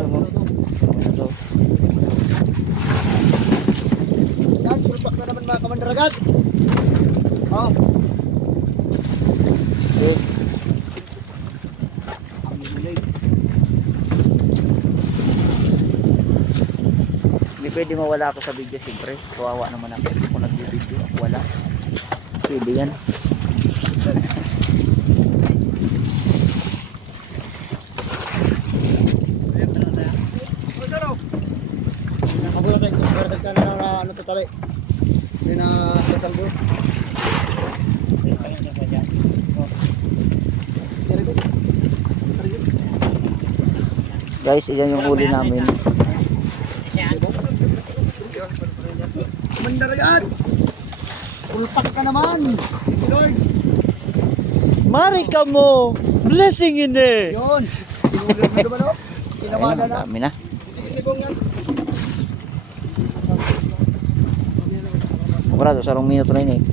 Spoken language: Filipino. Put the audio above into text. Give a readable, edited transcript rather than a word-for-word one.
gusto mo. Ano to? Yan, pulpak na naman mga kamandaragat. Oh. Good. Ang mulay. Hindi pwede mawala ako sa video siyempre. Kawawa naman ako kung nagbibideo. Wala. Pwede yan. Mabuti tayo kung karasag ka na ano to tali. Hindi na kasal doon. Guys, iyan yung huli namin. Mandaragat! Pulpak ka naman! Thank you Lord! Mari ka mo! Blessing ini! Yun! Tinulog na naman o. Tinamada Ayun, na. ang dami na. Sibong yan. Mura, sa 2 minuto na yun eh.